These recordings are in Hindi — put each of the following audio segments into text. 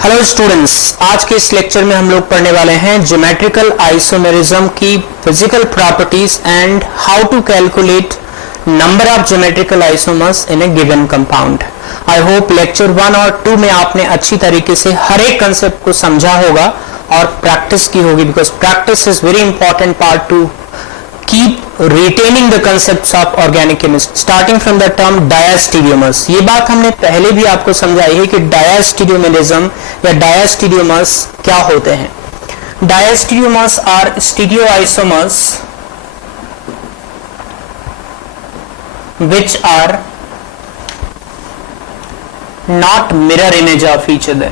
हेलो स्टूडेंट्स, आज के इस लेक्चर में हम लोग पढ़ने वाले हैं ज्योमेट्रिकल आइसोमेरिज्म की physical properties and how to calculate number of geometrical isomers in a given compound. I hope lecture 1 और 2 में आपने अच्छी तरीके से हर एक कंसेप्ट को समझा होगा और प्रैक्टिस की होगी, because practice is very important part two keep retaining the concepts of organic chemistry starting from the term diastereomers। ये बात हमने पहले भी आपको समझाई है कि diastereomerism या diastereomers क्या होते हैं। Diastereomers are stereoisomers which are not mirror image of each other।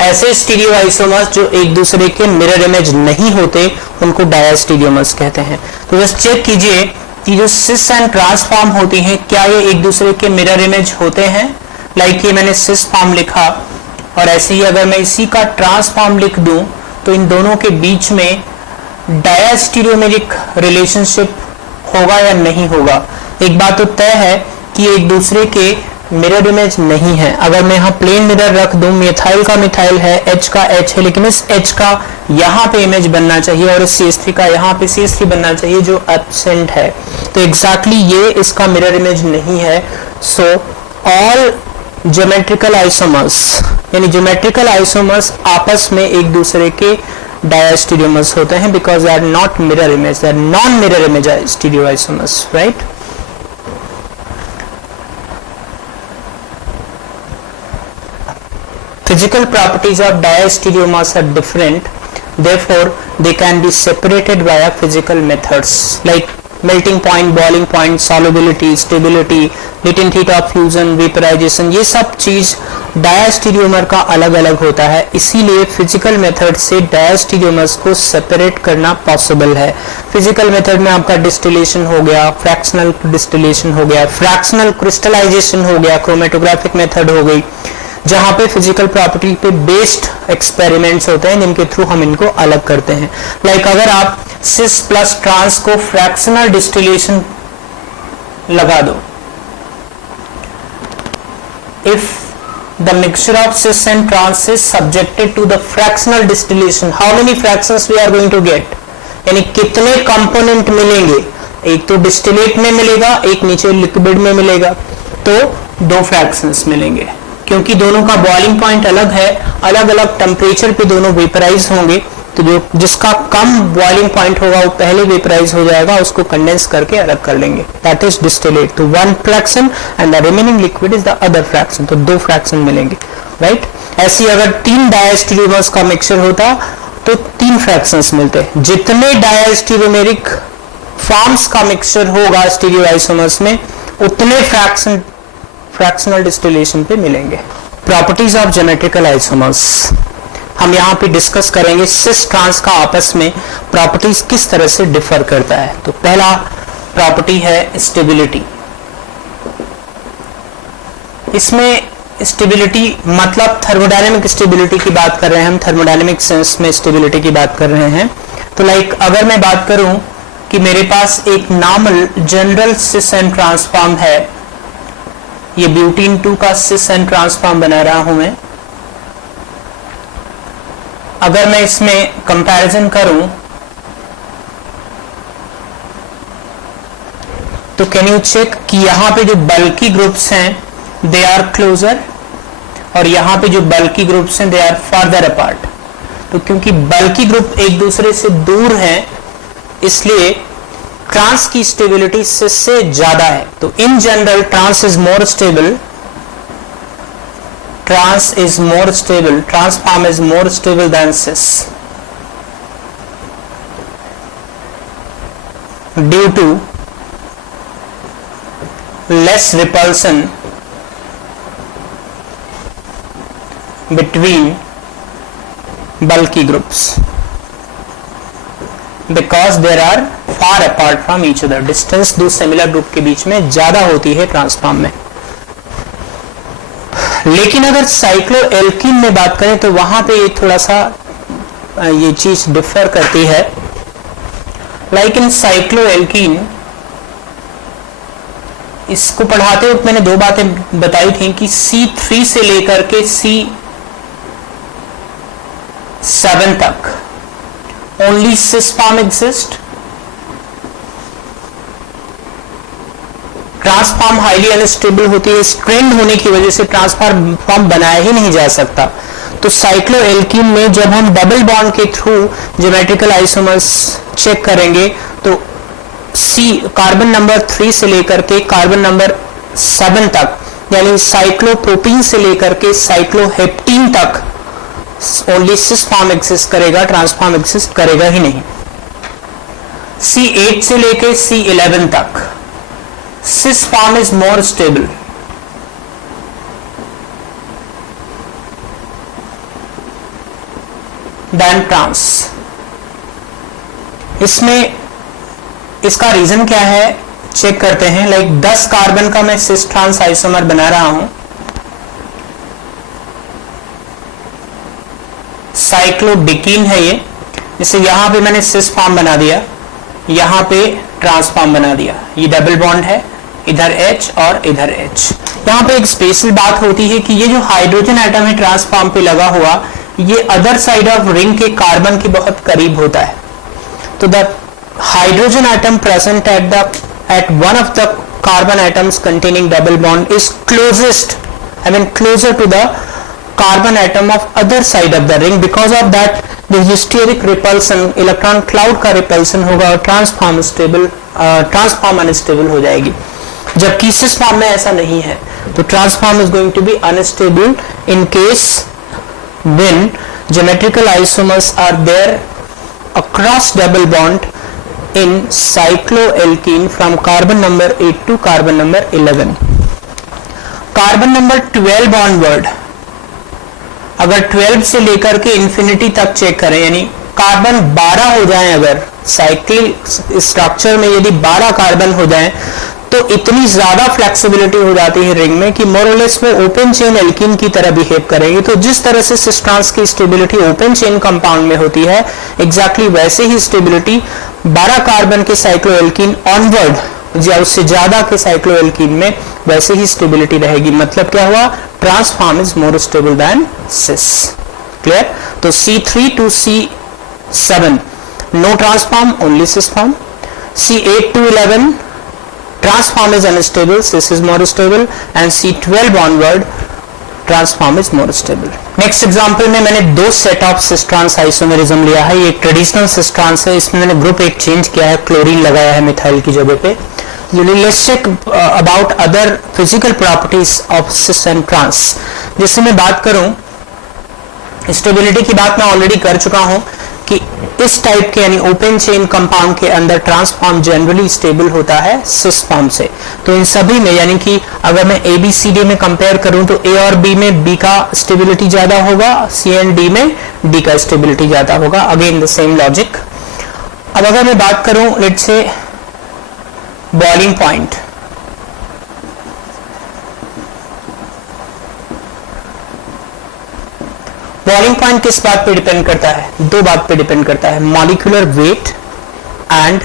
ऐसे स्टीरियोआइसोमर्स जो एक दूसरे के मिरर इमेज नहीं होते उनको डायास्टीरियोमर्स कहते हैं। तो बस चेक कीजिए कि जो सिस एंड ट्रांस फॉर्म होती हैं क्या ये एक दूसरे के मिरर इमेज होते हैं। लाइक ये मैंने सिस फॉर्म लिखा और ऐसे ही अगर मैं इसी का ट्रांस फॉर्म लिख दूं तो इन दोनों के बीच में डायास्टीरियोमेरिक रिलेशनशिप होगा या नहीं होगा। एक बात तो तय है कि एक दूसरे के मिरर इमेज नहीं है। अगर मैं यहाँ प्लेन मिरर रख दूं, मिथाइल का मिथाइल है, H का H है, लेकिन इस H का यहाँ पे इमेज बनना चाहिए और इस CH3 का यहाँ पे CH3 बनना चाहिए जो एब्सेंट है। तो एग्जैक्टली ये इसका मिरर इमेज नहीं है। सो ऑल ज्योमेट्रिकल आइसोमर्स यानी ज्योमेट्रिकल आइसोमर्स आपस में एक दूसरे के डायास्टीरियोमर्स होते हैं because they are not mirror image, they are non mirror image stereoisomers, right. Physical properties of diastereomers are different, therefore they can be separated via physical methods like melting point, boiling point, solubility, stability, latent heat of fusion, vaporization। ये सब चीज डायास्टीरियोमर का अलग अलग होता है, इसीलिए फिजिकल मेथड से डायास्टीरियोमर्स को सेपरेट करना पॉसिबल है। फिजिकल मेथड में आपका डिस्टिलेशन हो गया, फ्रैक्शनल डिस्टिलेशन हो गया, फ्रैक्शनल क्रिस्टलाइजेशन हो गया, क्रोमेटोग्राफिक मेथड हो गई, जहां पे फिजिकल प्रॉपर्टी पे बेस्ड एक्सपेरिमेंट्स होते हैं जिनके थ्रू हम इनको अलग करते हैं। लाइक अगर आप सिस प्लस ट्रांस को फ्रैक्शनल डिस्टिलेशन लगा दो, if the mixture of cis and trans is subjected to the fractional distillation, how many fractions we are going to get, यानी कितने कंपोनेंट मिलेंगे। एक तो डिस्टिलेट में मिलेगा, एक नीचे लिक्विड में मिलेगा, तो 2 फ्रैक्शंस मिलेंगे। क्योंकि दोनों का बॉइलिंग पॉइंट अलग है, अलग अलग टेम्परेचर पे दोनों वेपराइज होंगे, तो जो जिसका कम बॉइलिंग पॉइंट होगा वो पहले वेपराइज हो जाएगा, उसको कंडेंस करके अलग कर लेंगे, दैट इज डिस्टिलेट। तो 1 fraction and the remaining liquid is the other fraction, तो 2 फ्रैक्शन मिलेंगे, राइट। ऐसी अगर 3 डायास्टीरियोमर्स का मिक्सचर होता तो 3 फ्रैक्शंस मिलते। जितने डायास्टीरियोमेरिक फॉर्म्स का मिक्सचर होगा स्टीरियोआइसोमर्स में उतने फ्रैक्शनल डिस्टिलेशन पे मिलेंगे। प्रॉपर्टीज ऑफ ज्योमेट्रिकल आइसोमर्स हम यहाँ पे डिस्कस करेंगे। सिस ट्रांस का आपस में प्रॉपर्टीज किस तरह से डिफर करता है। तो पहला प्रॉपर्टी है स्टेबिलिटी। इसमें स्टेबिलिटी मतलब थर्मोडायनेमिक स्टेबिलिटी की बात कर रहे हैं हम, थर्मोडायनेमिक सेंस में स्टेबिलिटी की बात कर रहे हैं। तो लाइक अगर मैं बात करूं कि मेरे पास एक normal general cis and trans form है, ये ब्यूटीन 2 का सिस एंड ट्रांसफॉर्म बना रहा हूं मैं। अगर मैं इसमें कंपैरिजन करूं तो कैन यू चेक कि यहां पे जो बल्की ग्रुप्स हैं दे आर क्लोजर और यहां पे जो बल्की ग्रुप्स हैं दे आर फर्दर अपार्ट। तो क्योंकि बल्की ग्रुप एक दूसरे से दूर हैं इसलिए ट्रांस की स्टेबिलिटी सिस से ज्यादा है। तो in general trans is more stable, trans form is more stable than cis due to less repulsion between bulky groups because there are far apart from each other. Distance दो सिमिलर ग्रुप के बीच में ज्यादा होती है ट्रांसफॉर्म में। लेकिन अगर साइक्लोएल्कीन में बात करें तो वहां पे ये थोड़ा सा ये चीज डिफर करती है। लाइक इन साइक्लोएल्कीन, इसको पढ़ाते वक्त मैंने दो बातें बताई थी कि C3 से लेकर के C7 तक only cis form exist, trans form highly unstable होती है, स्ट्रेंड होने की वजह से ट्रांसफॉर्म बनाया ही नहीं जा सकता। तो साइक्लोएल्कीन में जब हम डबल बॉन्ड के थ्रू ज्योमेट्रिकल आइसोमर्स चेक करेंगे तो कार्बन नंबर 3 से लेकर के कार्बन नंबर 7 तक, यानी साइक्लोप्रोपीन से लेकर के साइक्लोहेप्टीन तक ओनली सिस फॉर्म एग्जिस्ट करेगा, ट्रांसफॉर्म एग्जिस्ट करेगा ही नहीं। C8 से लेकर C11 तक cis form is more stable, than trans। इसमें इसका रीजन क्या है चेक करते हैं। लाइक 10 कार्बन का मैं सिस ट्रांस आइसोमर बना रहा हूं, साइक्लोडिकीन है ये, जैसे यहां पे मैंने सिस फॉर्म बना दिया, यहां पे ट्रांसफॉर्म बना दिया, ये डबल बॉन्ड है, इधर H और इधर H। यहां पे एक स्पेशल बात होती है कि ये जो हाइड्रोजन एटम है ट्रांसफॉर्म पे लगा हुआ, ये अदर साइड ऑफ रिंग के कार्बन के बहुत करीब होता है। तो the hydrogen atom present at one of the carbon atoms containing double bond is closest, I mean closer to the carbon atom of other side of the ring, because of that the steric repulsion, electron cloud का रिपल्सन होगा और ट्रांसफॉर्म अनस्टेबल हो जाएगी, जबकि सिस फॉर्म में ऐसा नहीं है। तो trans form is going to be unstable in case when geometrical isomers are there across double bond in cycloalkene from carbon number 8 to carbon number 11। Carbon number 12 onward अगर 12 से लेकर के इंफिनिटी तक चेक करें, यानी कार्बन 12 हो जाएं, अगर साइक्लिक स्ट्रक्चर में यदि 12 कार्बन हो जाएं तो इतनी ज्यादा फ्लेक्सिबिलिटी हो जाती है रिंग में कि मोरलेस वो ओपन चेन एल्कीन की तरह बिहेव करेंगे। तो जिस तरह से सिस ट्रांस की स्टेबिलिटी ओपन चेन कंपाउंड में होती है, एग्जैक्टली वैसे ही स्टेबिलिटी 12 कार्बन के साइक्लोएल्कीन ऑनवर्ड या उससे ज्यादा के साइक्लोएल्कीन में वैसे ही स्टेबिलिटी रहेगी। मतलब क्या हुआ, trans form is more stable than cis. Clear? तो C3 to C7 no trans form, only cis form. C8 to 11 trans form is unstable, cis is more stable, and C12 onward trans form is more stable. Next example में मैंने दो set of cis trans isomerism लिया है। ये ट्रेडिशनल सिस ट्रांस है, इसमें मैंने ग्रुप एक चेंज किया है, क्लोरीन लगाया है मिथाइल की जगह पे। Let's check about other physical properties of cis and trans। जिससे मैं बात करूं, स्टेबिलिटी की बात मैं ऑलरेडी कर चुका हूं कि इस टाइप के यानी ओपन चेन कंपाउंड के अंदर ट्रांसफॉर्म जनरली स्टेबल होता है सिस फॉर्म से। तो इन सभी में यानी कि अगर मैं ABCD में कंपेयर करूं तो A और B में B का स्टेबिलिटी ज्यादा होगा, C एंड D में D का स्टेबिलिटी ज्यादा होगा। Again the same logic. अब अगर मैं बात करूं let's say boiling point, boiling point किस बात पे डिपेंड करता है? दो बात पे डिपेंड करता है, molecular weight and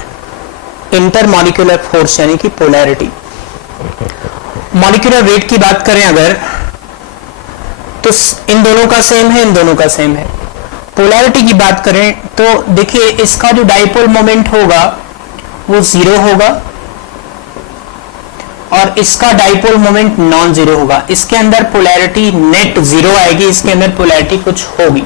intermolecular force यानी कि पोलैरिटी। मॉलिक्यूलर वेट की बात करें अगर तो इन दोनों का सेम है, इन दोनों का सेम है। पोलैरिटी की बात करें तो देखिए इसका जो डाइपोल मोमेंट होगा वो 0 होगा और इसका डाइपोल मोमेंट नॉन जीरो होगा। इसके अंदर पोलैरिटी नेट 0 आएगी, इसके अंदर पोलैरिटी कुछ होगी।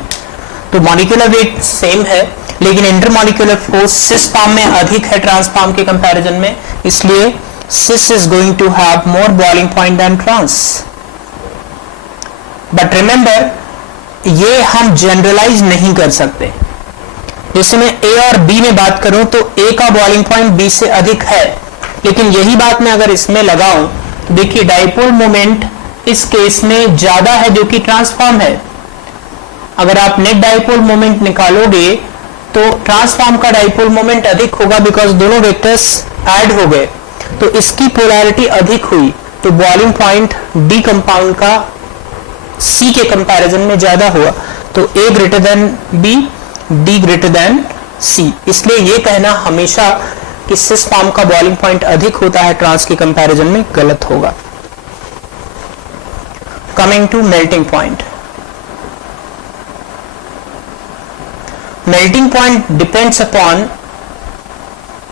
तो मॉलिक्यूलर वेट सेम है लेकिन इंटरमॉलिक्यूलर फोर्स सिस फॉर्म में अधिक है ट्रांसफॉर्म के कंपैरिजन में, इसलिए cis is going to have more boiling point than trans. But remember ये हम जनरलाइज नहीं कर सकते। जैसे मैं A और B में बात करूं तो A का बॉइलिंग पॉइंट B से अधिक है, लेकिन यही बात मैं अगर इसमें लगाऊं तो देखिए डाइपोल मोमेंट इस केस में ज्यादा है जो कि ट्रांसफॉर्म है। अगर आप नेट डाइपोल मोमेंट निकालोगे तो ट्रांसफॉर्म का डाइपोल मोमेंट अधिक होगा बिकॉज दोनों वेक्टर्स ऐड हो गए, तो इसकी पोलैरिटी अधिक हुई, तो बॉइलिंग पॉइंट डी कंपाउंड का सी के कंपैरिजन में ज्यादा हुआ। तो A greater than B, D greater than C. इसलिए ये कहना हमेशा कि सिस फॉर्म का बॉइलिंग पॉइंट अधिक होता है ट्रांस के कंपैरिजन में गलत होगा। Coming to melting point, melting point depends upon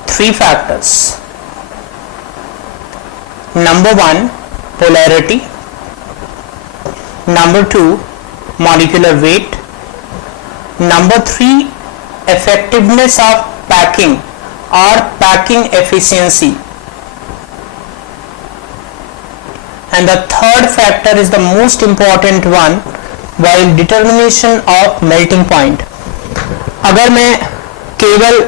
3 factors. Number 1, polarity. Number 2, molecular weight. Number 3, effectiveness of packing or packing efficiency. And the third factor is the most important one while determination of melting point. अगर मैं केवल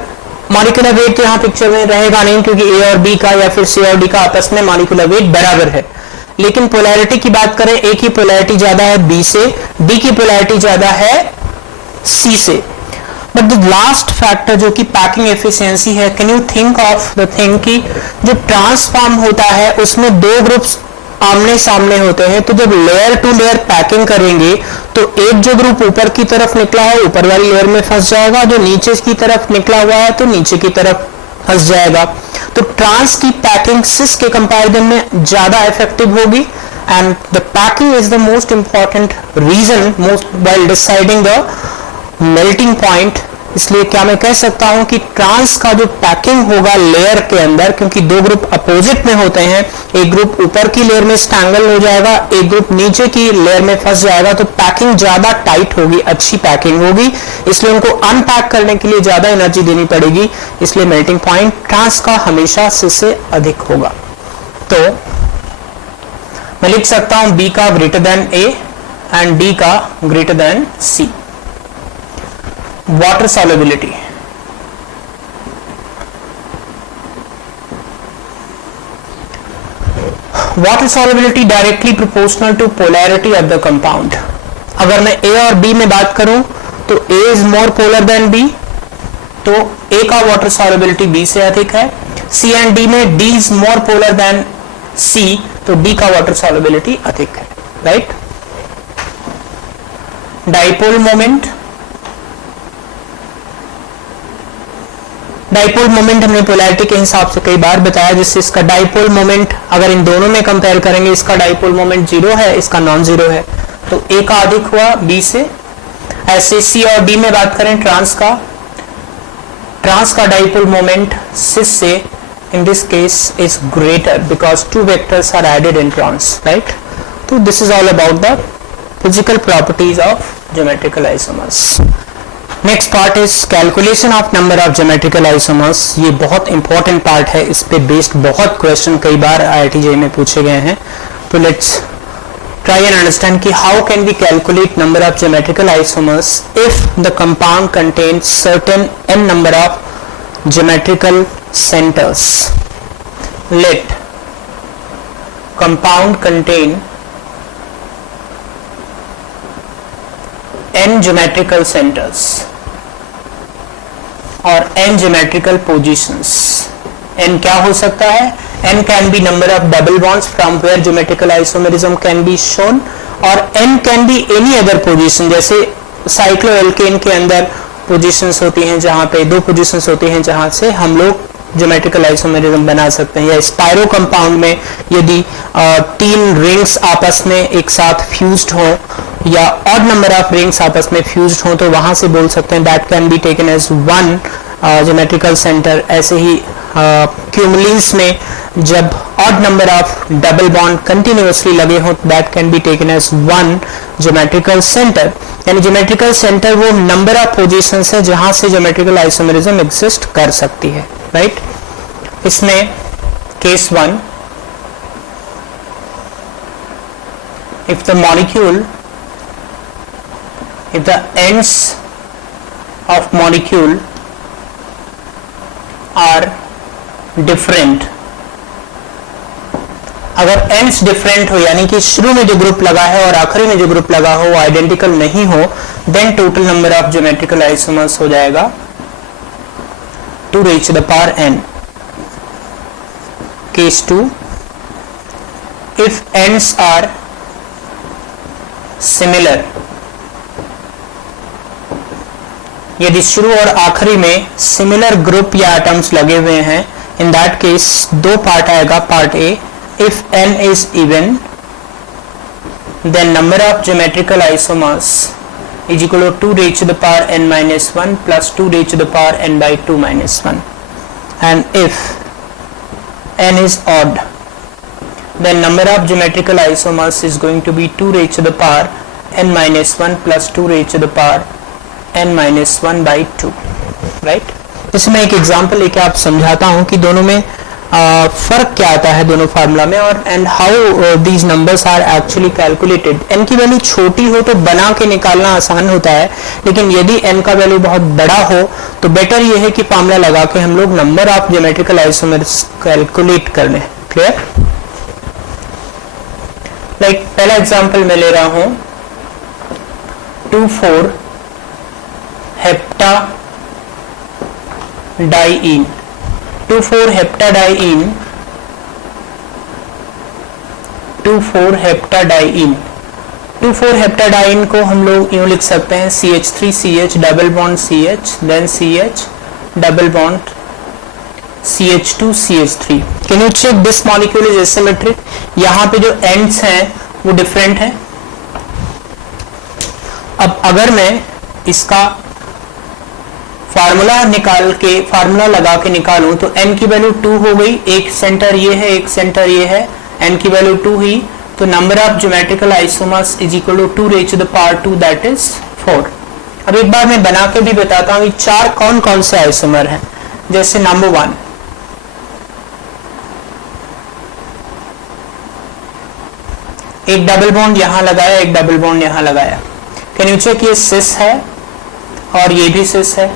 मॉलिक्यूलर वेट तो यहाँ पिक्चर में रहेगा नहीं, क्योंकि ए और बी का या फिर सी और डी का आपस में मॉलिक्यूलर वेट बराबर है। लेकिन पोलैरिटी की बात करें, ए की पोलैरिटी ज्यादा है बी से, डी की पोलैरिटी ज्यादा है सी से। बट द लास्ट फैक्टर जो कि पैकिंग एफिशिएंसी है, can you think of the thing कि जो ट्रांसफॉर्म होता है उसमें 2 ग्रुप्स आमने सामने होते हैं, तो जब लेयर टू लेयर पैकिंग करेंगे तो एक जो ग्रुप ऊपर की तरफ निकला है ऊपर वाली लेयर में फंस जाएगा, जो नीचे की तरफ निकला हुआ है तो नीचे की तरफ फंस जाएगा। तो ट्रांस की पैकिंग सिस के कंपैरिजन में ज्यादा इफेक्टिव होगी, and the packing is the most important reason most while deciding the melting point. इसलिए क्या मैं कह सकता हूं कि ट्रांस का जो पैकिंग होगा लेयर के अंदर, क्योंकि 2 ग्रुप अपोजिट में होते हैं, एक ग्रुप ऊपर की लेयर में स्टैंगल हो जाएगा, एक ग्रुप नीचे की लेयर में फंस जाएगा, तो पैकिंग ज्यादा टाइट होगी, अच्छी पैकिंग होगी, इसलिए उनको अनपैक करने के लिए ज्यादा एनर्जी देनी पड़ेगी। इसलिए मेल्टिंग पॉइंट ट्रांस का हमेशा सिस से अधिक होगा। तो मैं लिख सकता हूं बी का greater than A and D का greater than C. Water solubility, water solubility directly proportional to polarity of the compound. अगर मैं A और B में बात करूं तो A is more polar than B, तो A का water solubility B से अधिक है। C and D में D is more polar than C, तो D का water solubility अधिक है, right? Dipole moment, dipole moment हमने पोलैरिटी के हिसाब से कई बार बताया, जिससे इसका डाइपोल मोमेंट अगर इन दोनों में कंपेयर करेंगे, इसका डाइपोल मोमेंट 0 है, इसका नॉन 0 है, तो ए का अधिक हुआ बी से। ऐसे सी और डी में बात करें ट्रांस का डाइपोल मोमेंट सिस से in this case is greater because 2 vectors are added in trans, right? तो this is all about the physical properties of geometrical isomers. Next part is calculation of number of geometrical isomers. ये बहुत इंपॉर्टेंट पार्ट है, इस पे बेस्ड बहुत क्वेश्चन कई बार IIT JEE में पूछे गए हैं। तो लेट्स ट्राई एंड अंडरस्टैंड कि how can we calculate number of geometrical isomers if the compound contains certain n number of geometrical centers. Let compound contain n geometrical centers और n geometrical positions। n क्या हो सकता है? n can be number of double bonds from where geometrical isomerism can be shown, और n can be any other position, जैसे साइक्लोएल्केन के अंदर पोजीशंस होती हैं जहां पे 2 पोजीशंस होती हैं जहां से हम लोग ज्योमेट्रिकल आइसोमेरिज्म बना सकते हैं, या स्पाइरो कंपाउंड में यदि 3 रिंग्स आपस में एक साथ फ्यूज्ड हो या ऑड नंबर ऑफ रिंग्स आपस में फ्यूज्ड हो, तो वहां से बोल सकते हैं that can be taken as 1 geometrical centre. ऐसे ही क्यूमुलिन्स में जब odd number of double bond continuously लगे हो, that can be taken as 1 geometrical centre. यानी ज्योमेट्रिकल सेंटर वो नंबर ऑफ पोजीशंस है जहां से ज्योमेट्रिकल आइसोमेरिज्म एग्जिस्ट कर सकती है, राइट? इसमें case 1, if the molecule, if the ends of molecule are different, अगर ends different हो, यानी कि शुरू में जो ग्रुप लगा है और आखिरी में जो ग्रुप लगा हो वो आइडेंटिकल नहीं हो, then total number of geometrical isomers हो जाएगा 2 raised to the power n. Case 2, if ends are similar यदि शुरू और आखिरी में सिमिलर ग्रुप या एटम्स लगे हुए हैं, इन दैट केस दो पार्ट आएगा. Part A, if n is even then number of geometrical isomers is equal to 2 raised to the power n minus 1 plus 2 raised to the power n by 2 minus 1. And if n is odd, then number of geometrical isomers is going to be 2 raised to the power n minus 1 plus 2 raised to the power n minus 1 by 2. right? इसमें मैं एक एग्जांपल लेके आप समझाता हूँ कि दोनों में फर्क क्या आता है दोनों फार्मूला में, और and how these numbers are actually calculated. n की वैल्यू छोटी हो तो बना के निकालना आसान होता है, लेकिन यदि n का वैल्यू बहुत बड़ा हो तो बेटर ये है कि फार्मूला लगा के हम लोग number of geometrical isomers calculate कर लें. क्लियर? लाइक पहला एग्जांपल मैं ले रहा हूं 2,4 हेप्टा डाइईन. 2,4 हेप्टाडाइईन 2,4 हेप्टाडाइईन 2,4 हेप्टाडाइईन को हम लोग यूं लिख सकते हैं CH3CH double bond CH then CH double bond CH2CH3. Can you check this molecule is asymmetric? यहाँ पे जो एंड्स हैं वो डिफरेंट है. अब अगर मैं इसका फार्मूला लगा के निकालूं तो n की वैल्यू 2 हो गई. एक सेंटर ये है, एक सेंटर ये है. n की वैल्यू 2 हुई तो number of geometrical isomers is equal to 2 raise to the power 2 that is 4. अब एक बार मैं बना के भी बताता हूं कि चार कौन कौन से आइसोमर हैं. जैसे नंबर 1, एक डबल बॉन्ड यहां लगाया, एक डबल बॉन्ड यहां लगाया. Can you check? ये सिस है और ये भी सिस है.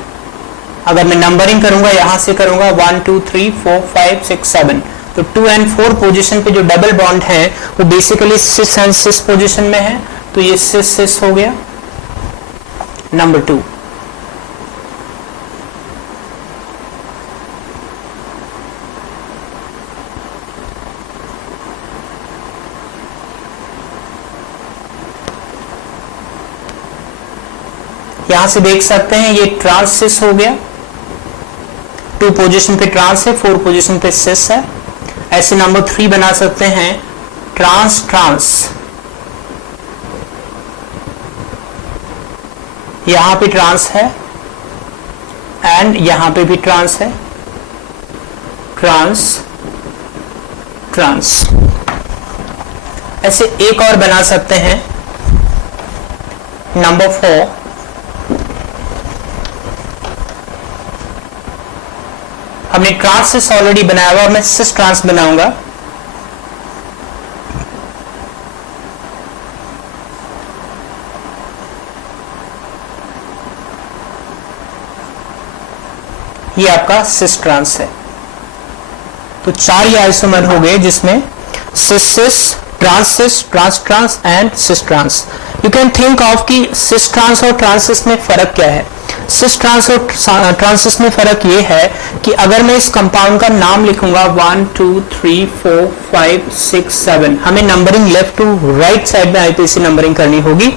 अगर मैं नंबरिंग करूंगा यहां से करूंगा 1 2 3 4 5 6 7, तो 2 and 4 पोजीशन पे जो डबल बॉन्ड है वो basically cis and cis position में है, तो ये सिस सिस हो गया. नंबर 2, यहां से देख सकते हैं ये ट्रांस सिस हो गया. 2 पोजीशन पे ट्रांस है, 4 पोजीशन पे सिस है. ऐसे नंबर 3 बना सकते हैं ट्रांस ट्रांस. यहां पे ट्रांस है एंड यहां पे भी ट्रांस है. Trans trans. ऐसे एक और बना सकते हैं नंबर 4, हमने ट्रांस सिस ऑलरेडी बनाया हुआ, मैं सिस ट्रांस बनाऊंगा. ये आपका सिस ट्रांस है. तो 4 ये आइसोमर हो गए जिसमें cis cis, trans trans and cis trans. You can think of कि सिस ट्रांस और ट्रांसिस में फर्क क्या है. सिस ट्रांस और ट्रांसिस में फर्क ये है कि अगर मैं इस कंपाउंड का नाम लिखूंगा 1 2 3 4 5 6 7, हमें numbering left to right side में आईपीसी नंबरिंग करनी होगी.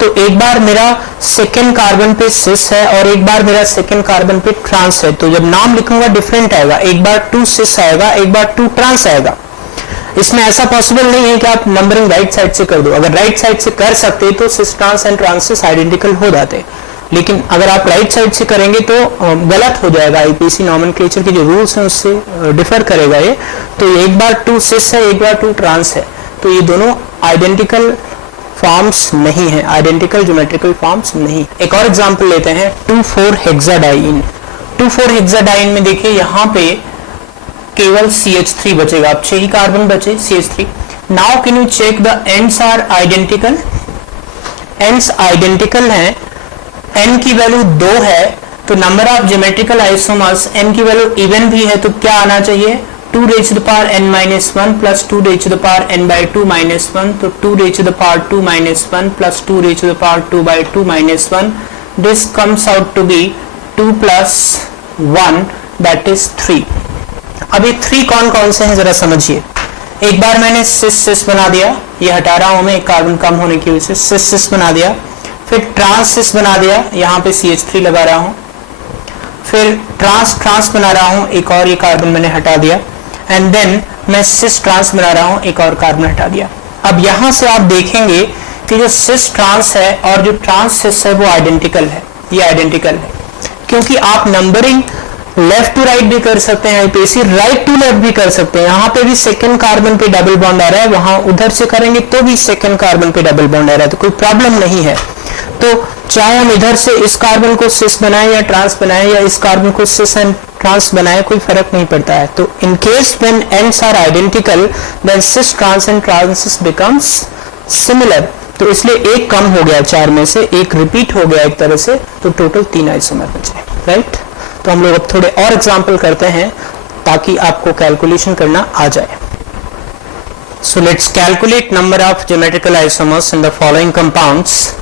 तो एक बार मेरा सेकेंड कार्बन पे सिस है और एक बार मेरा सेकेंड कार्बन पे ट्रांस है, तो जब नाम लिखूंगा डिफरेंट आएगा. एक बार 2 सिस आएगा, एक बार 2 ट्रांस आएगा. इसमें ऐसा पॉसिबल नहीं है कि आप नंबरिंग राइट साइड से कर दो. अगर राइट साइड से कर सकते तो सिस ट्रांस एंड ट्रांसिस आइडेंटिकल हो जाते, लेकिन अगर आप राइट साइड से करेंगे तो गलत हो जाएगा. आईपीसी नॉमेनक्लेचर के जो रूल्स हैं उससे डिफर करेगा ये. तो ये एक बार 2 सिस है, एक बार 2 ट्रांस है, तो ये दोनों आइडेंटिकल फॉर्म्स नहीं है, आइडेंटिकल ज्योमेट्रिकल फॉर्म्स नहीं. एक और एग्जांपल लेते हैं 2,4 हेक्साडाइईन. 2,4 हेक्साडाइईन में देखिए यहाँ पे केवल CH3 बचेगा. अब 6 ही कार्बन बचे CH3. Now can you check the ends are identical. Ends identical हैं. n की वैल्यू 2 है तो number of geometrical isomers n की वैल्यू इवन भी है, तो क्या आना चाहिए? 2 raise to the power n minus 1 plus 2 raise to the power n by 2 minus 1, तो 2 raise to the power 2 minus 1 plus 2 raise to the power 2 by 2 minus 1. This comes out to be 2 plus 1 that is 3. अब ये 3 कौन कौन से हैं जरा समझिए. एक बार मैंने सिस सिस बना दिया, ये हटा रहा हूं मैं एक कार्बन कम होने की वजह से. सिस सिस बना दिया. फिर ट्रांस सिस बना दिया, यहाँ पे CH3 लगा रहा हूँ, फिर ट्रांस ट्रांस बना रहा हूँ, एक और ये कार्बन मैंने हटा दिया, एंड देन मैं सिस ट्रांस बना रहा हूँ, एक और कार्बन हटा दिया। अब यहाँ से आप देखेंगे कि जो सिस ट्रांस है और जो ट्रांस सिस है वो आइडेंटिकल है, ये आइडेंटिकल है, क्योंकि आप नंबरिंग लेफ्ट टू राइट भी कर सकते हैं, आईपीसी राइट टू लेफ्ट भी कर सकते हैं। यहाँ पे भी सेकंड कार्बन पे डबल बॉन्ड आ रहा है, वहां उधर से करेंगे तो भी सेकंड कार्बन पे डबल बॉन्ड आ रहा है, तो कोई प्रॉब्लम नहीं है। तो चाहे हम इधर से इस कार्बन को सिस बनाए या ट्रांस बनाए, या इस कार्बन को सिस एंड ट्रांस बनाए, कोई फर्क नहीं पड़ता है। तो in case when ends are identical then cis trans and trans becomes similar. तो इसलिए एक कम हो गया, 4 में से एक रिपीट हो गया एक तरह से, तो टोटल 3 आइसोमर बचे, राइट। तो हम लोग अब थोड़े और एग्जाम्पल करते हैं ताकि आपको कैलकुलेशन करना आ जाए। So let's calculate number of geometrical isomers in the following compounds.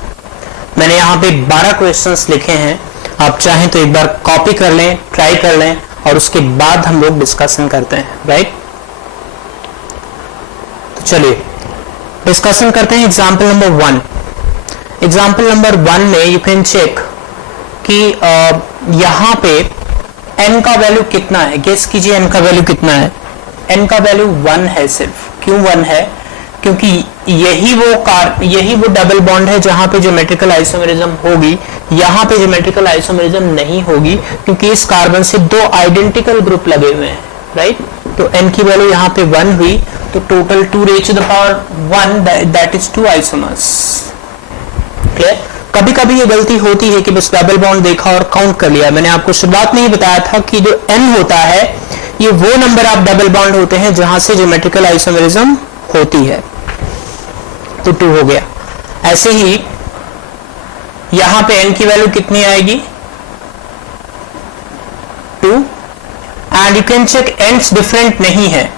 मैंने यहाँ पे 12 क्वेश्चंस लिखे हैं, आप चाहें तो एक बार कॉपी कर लें, ट्राई कर लें, और उसके बाद हम लोग डिस्कशन करते हैं, राइट। तो चलिए डिस्कशन करते हैं एग्जाम्पल नंबर 1। एग्जाम्पल नंबर 1 में यू कैन चेक कि यहाँ पे n का वैल्यू कितना है, गेस कीजिए n का वैल्यू कितना है। n का वैल्यू 1 है सिर्फ। क्यों 1 है? क्योंकि यही वो डबल बॉन्ड है जहां पे ज्योमेट्रिकल आइसोमेरिज्म होगी, यहाँ पे ज्योमेट्रिकल आइसोमेरिज्म नहीं होगी, क्योंकि इस कार्बन से 2 आइडेंटिकल ग्रुप लगे हुए हैं, राइट। तो n की वैल्यू यहाँ पे 1 हुई, तो total 2 raised to the power 1, that is 2 isomers. Clear? कभी कभी ये गलती होती है कि बस डबल बॉन्ड देखा और काउंट कर लिया। मैंने आपको शुरुआत में ही बताया था कि जो n होता है ये वो नंबर ऑफ डबल बॉन्ड होते हैं जहां से ज्योमेट्रिकल आइसोमेरिज्म होती है, तो 2 हो गया। ऐसे ही यहां पे n की वैल्यू कितनी आएगी? 2। And you can check ends different नहीं है,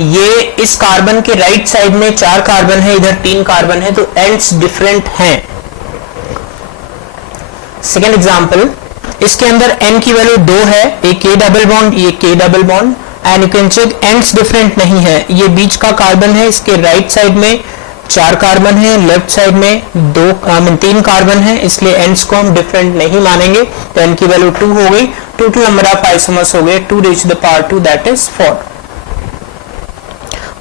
ये इस कार्बन के राइट साइड में 4 कार्बन है, इधर 3 कार्बन है, तो एंड्स डिफरेंट हैं। सेकेंड एग्जाम्पल, इसके अंदर n की वैल्यू 2 है, एक K डबल बॉन्ड, ये K double bond, and you can check ends different नहीं है। ये बीच का कार्बन है, इसके राइट साइड में 4 कार्बन है, लेफ्ट साइड में 3 कार्बन है, इसलिए एंड्स को हम डिफरेंट नहीं मानेंगे। तो n की वैल्यू 2 हो गई, टोटल नंबर ऑफ आइसोमर्स हो गए 2 raised to the power 2, that is 4।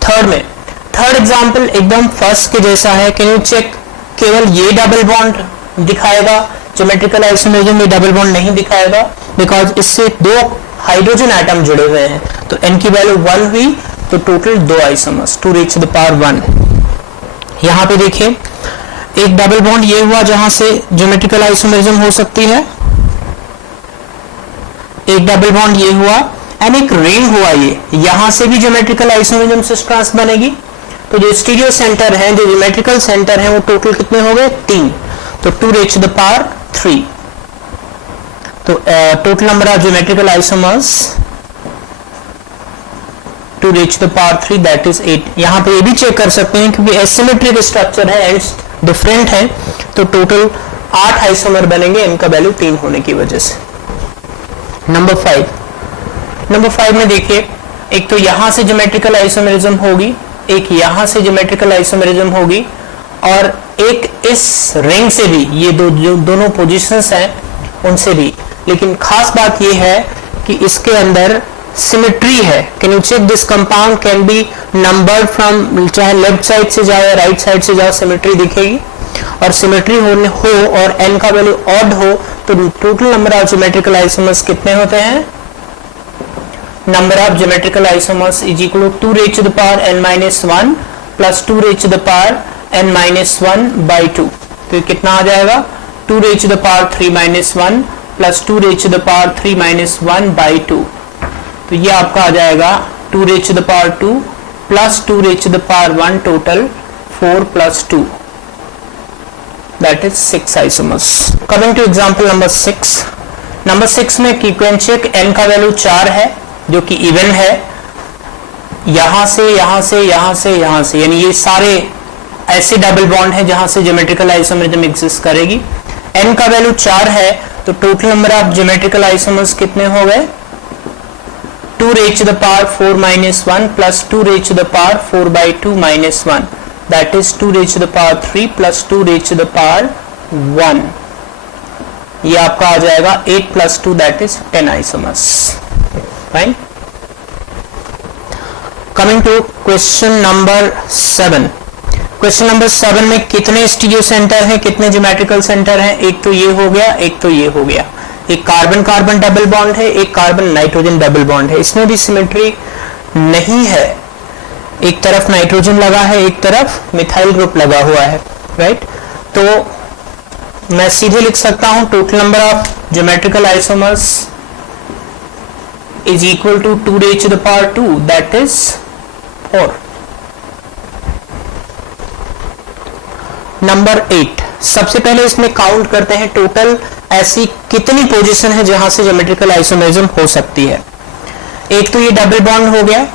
Third example एकदम फर्स्ट के जैसा है। कैन यू चेक, केवल ये डबल बॉन्ड दिखाएगा, ज्योमेट्रिकल आइसोमेरिज्म में डबल बॉन्ड नहीं दिखाएगा, बिकॉज इससे 2 हाइड्रोजन एटम जुड़े हुए हैं। तो n की वैल्यू 1 हुई, तो total 2 isomers, 2 raised to the power 1। यहां पे देखिए एक डबल बॉन्ड ये हुआ जहां से ज्योमेट्रिकल आइसोमेरिज्म हो सकती है, एक डबल बॉन्ड ये हुआ, एंड एक रिंग हुआ ये, यहां से भी ज्योमेट्रिकल आइसोमेरिज्म सिस ट्रांस बनेगी। तो जो स्टीरियो सेंटर है, जो ज्योमेट्रिकल सेंटर है, वो टोटल कितने हो गए? 3, तो 2 raised to the power 3। तो total number of geometrical isomers 2 raised to the power 3, that is 8। यहां पे ये भी चेक कर सकते हैं क्योंकि एसिमेट्रिक स्ट्रक्चर है, एंड्स डिफरेंट है, तो टोटल 8 आइसोमर बनेंगे n का वैल्यू 3 होने की वजह से। नंबर 5 में देखिए, एक तो यहां से ज्योमेट्रिकल आइसोमेरिज्म होगी, एक यहां से ज्योमेट्रिकल आइसोमेरिज्म होगी, और एक इस रिंग से भी, ये जो दोनों पोजीशंस हैं उनसे भी। लेकिन खास बात ये है कि इसके अंदर सिमेट्री है। Can you check this compound can be numbered from, चाहे लेफ्ट साइड से जाओ या राइट साइड से जाओ, सिमेट्री दिखेगी। और सिमेट्री हो और n का वैल्यू ऑड हो, तो total number of geometrical isomers कितने होते हैं? Number of geometrical isomers is equal to 2 raised to the power n-1 plus 2 raised to the power n-1/2। तो कितना आ जाएगा? 2 raised to the power 3-1 plus 2 raised to the power 3-1/2। तो ये आपका आ जाएगा 2 raised to the power 2 plus 2 raised to the power 1, total 4 + 2, that is 6 isomers. Coming to example number 6। Number 6 में you can check n का वैल्यू 4 है, जो कि इवन है, यहां से यहां से यहां से यहां से, यानी ये सारे ऐसे डबल बॉन्ड है जहां से ज्योमेट्रिकल आइसोमेरिज्म एग्जिस्ट करेगी। n का वैल्यू 4 है, तो total number of geometrical isomers कितने हो गए? 2 raised to the power 4-1 plus 2 raised to the power 4/2 - 1, that is 2 raised to the power 3 plus 2 raised to the power 1, ये आपका आ जाएगा 8 + 2 that is 10 isomers. Fine. Coming to question number 7। Question number 7 में कितने स्टीरियो सेंटर हैं, कितने ज्योमेट्रिकल सेंटर हैं? एक तो ये हो गया, एक तो ये हो गया। एक कार्बन कार्बन डबल बॉन्ड है, एक कार्बन नाइट्रोजन डबल बॉन्ड है। इसमें भी सिमेट्री नहीं है, एक तरफ नाइट्रोजन लगा है, एक तरफ मिथाइल ग्रुप लगा हुआ है, राइट। तो मैं सीधे लिख सकता हूं total number of geometrical isomers is equal to 2^2 that is 4। Number 8, सबसे पहले इसमें काउंट करते हैं टोटल ऐसी कितनी पोजीशन है जहां से ज्योमेट्रिकल आइसोमरिज्म हो सकती है। एक तो ये डबल बॉन्ड हो गया,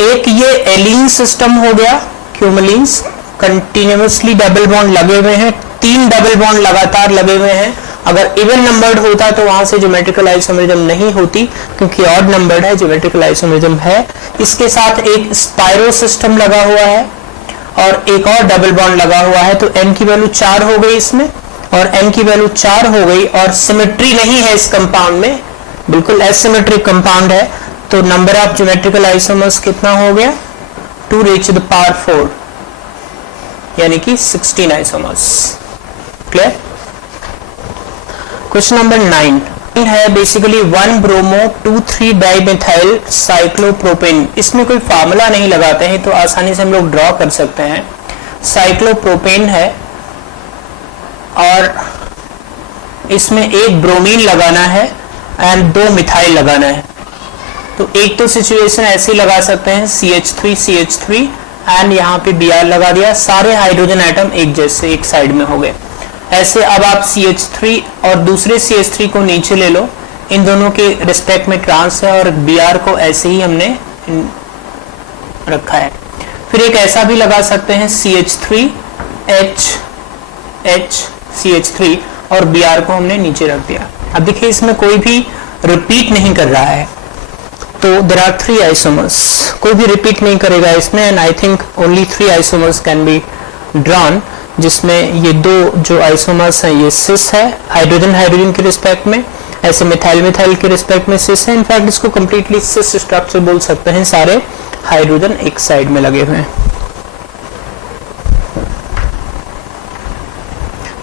एक ये एलीन सिस्टम हो गया, क्यूमुलिन्स कंटिन्यूअसली डबल बॉन्ड लगे हुए हैं, 3 डबल बॉन्ड लगातार लगे हुए हैं। अगर इवन नंबर्ड होता तो वहां से ज्योमेट्रिकल आइसोमरिज्म नहीं होती, क्योंकि ऑड नंबर्ड है, ज्योमेट्रिकल आइसोमरिज्म है। इसके साथ एक स्पाइरो सिस्टम लगा हुआ है और एक और डबल बॉन्ड लगा हुआ है, तो n की वैल्यू 4 हो गई इसमें, और n की वैल्यू 4 हो गई, और सिमेट्री नहीं है इस कंपाउंड में, बिल्कुल एसिमेट्रिक कंपाउंड है। तो नंबर ऑफ ज्योमेट्रिकल आइसोमर्स कितना हो गया? 2^4 यानी कि 16 आइसोमर्स। क्लियर? क्वेश्चन नंबर 9 है बेसिकली 1 ब्रोमो 2,3 डाइमेथाइल साइक्लोप्रोपेन। इसमें कोई फार्मूला नहीं लगाते हैं तो आसानी से हम लोग ड्रॉ कर सकते हैं। साइक्लोप्रोपेन है और इसमें एक ब्रोमीन लगाना है एंड 2 मिथाइल लगाना है। तो एक तो सिचुएशन ऐसी लगा सकते हैं CH3 एंड यहाँ पे Br लगा दिया, सारे हाइड्रोजन एटम एक जैसे एक साइड में हो गए। ऐसे अब आप CH3 और दूसरे CH3 को नीचे ले लो, इन दोनों के रिस्पेक्ट में ट्रांस है और Br को ऐसे ही हमने रखा है। फिर एक ऐसा भी लगा सकते हैं CH3 H CH3 और Br को हमने नीचे रख दिया। अब देखिए इसमें कोई भी रिपीट नहीं कर रहा है, तो देयर आर 3 आइसोमर्स, कोई भी रिपीट नहीं करेगा इसमें, and I think only 3 isomers can be drawn, जिसमें ये 2 जो आइसोमर्स हैं ये सिस है हाइड्रोजन हाइड्रोजन के रिस्पेक्ट में, ऐसे मिथाइल मिथाइल के रिस्पेक्ट में सिस है। इनफैक्ट इसको कंप्लीटली सिस स्ट्रक्चर बोल सकते हैं, सारे हाइड्रोजन एक साइड में लगे हुए हैं।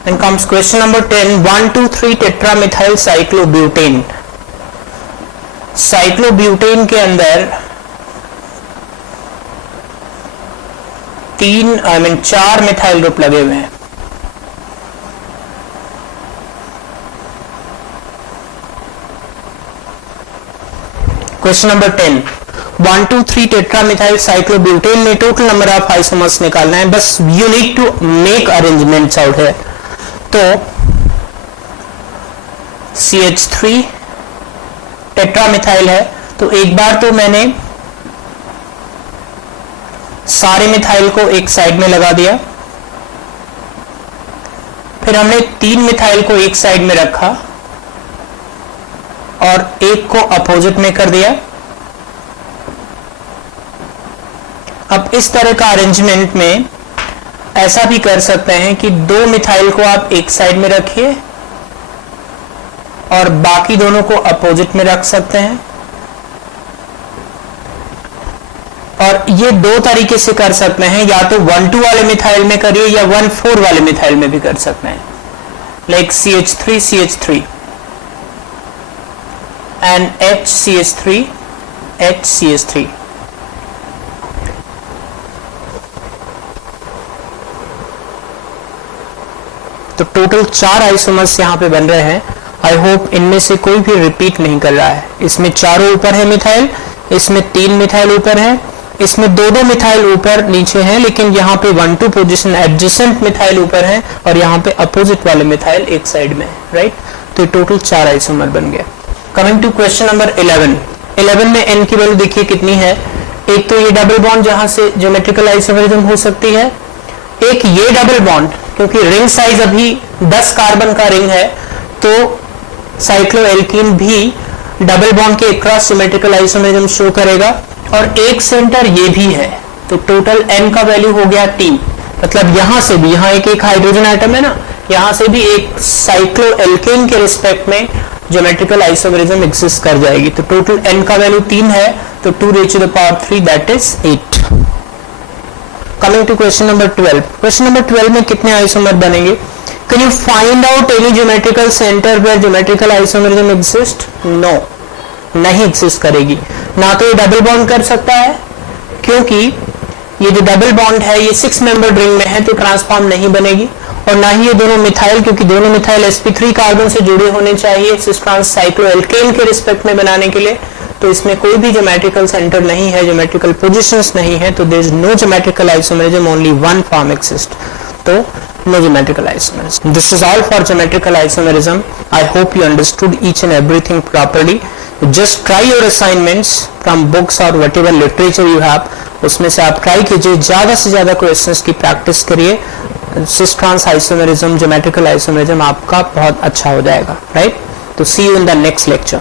Then comes question number 10, 1, 2, 3 tetramethyl cyclobutane। Cyclobutane के अंदर 4 मिथाइल ग्रुप लगे हुए हैं। क्वेश्चन नंबर 10, 1, 2, 3 टेट्रामिथाइल साइक्लोब्यूटेन में टोटल नंबर ऑफ आइसोमर्स निकालना है। बस you need to make arrangements out है। तो CH3 टेट्रामिथाइल है, तो एक बार तो मैंने सारे मिथाइल को एक साइड में लगा दिया, फिर हमने 3 मिथाइल को एक साइड में रखा और एक को अपोजिट में कर दिया। अब इस तरह का अरेंजमेंट में ऐसा भी कर सकते हैं कि 2 मिथाइल को आप एक साइड में रखिए और बाकी दोनों को अपोजिट में रख सकते हैं। और ये 2 तरीके से कर सकते हैं, या तो 1,2 वाले मिथाइल में करिए या 1,4 वाले मिथाइल में भी कर सकते हैं, लाइक CH3 एंड HCH3 तो टोटल 4 आइसोमर्स यहां पे बन रहे हैं। आई होप इनमें से कोई भी रिपीट नहीं कर रहा है। इसमें चारों ऊपर है मिथाइल, इसमें 3 मिथाइल ऊपर है, इसमें 2 मिथाइल ऊपर नीचे हैं, लेकिन यहाँ पे 1-2 पोजीशन एडजेसेंट मिथाइल ऊपर है और यहाँ पे अपोजिट वाले मिथाइल एक साइड में, राइट। तो टोटल 4 आइसोमर बन गया। कमिंग टू क्वेश्चन नंबर 11 में n की वैल्यू देखिए कितनी है। एक तो ये डबल बॉन्ड जहां से ज्योमेट्रिकल आइसोमरिज्म हो सकती है, एक ये डबल बॉन्ड, क्योंकि रिंग साइज अभी 10 कार्बन का रिंग है, तो साइक्लोएल्कीन भी डबल बॉन्ड के क्रॉस सिमेट्रिकल आइसोमरिज्म शो करेगा, और एक सेंटर ये भी है। तो टोटल n का वैल्यू हो गया 3, मतलब यहां से भी, यहां एक हाइड्रोजन आइटम है ना, यहां से भी एक साइक्लोएल्केन के रिस्पेक्ट में ज्योमेट्रिकल आइसोमेरिज्म एग्जिस्ट कर जाएगी। तो टोटल n का वैल्यू 3 है, तो 2 raised to the power 3 that is 8। Coming to question number 12। Question number 12 में कितने आइसोमर बनेंगे? Can you find out any geometrical centre where geometrical isomerism exist? No, नहीं एग्जिस्ट करेगी। ना तो ये डबल बॉन्ड कर सकता है, क्योंकि ये जो डबल बॉन्ड है ये 6 मेंबर रिंग में है, तो ट्रांसफॉर्म नहीं बनेगी। और ना ही ये दोनों मिथाइल, क्योंकि दोनों मिथाइल sp3 कार्बन से जुड़े होने चाहिए सिस ट्रांस साइक्लोएल्केन के रिस्पेक्ट में बनाने के लिए, तो इसमें कोई भी ज्योमेट्रिकल सेंटर नहीं है, ज्योमेट्रिकल पोजीशंस नहीं है, तो there is no geometrical isomerism, only one form exist, तो no geometrical isomerism. This is all for geometrical isomerism. I hope you understood each and everything properly. Just try your assignments from books or whatever literature you have. उसमें से आप ट्राई कीजिए, ज़्यादा से ज़्यादा क्वेश्चंस की प्रैक्टिस करिए। Cis trans isomerism, geometrical isomerism आपका बहुत अच्छा हो जाएगा, राइट? तो see you in the next lecture.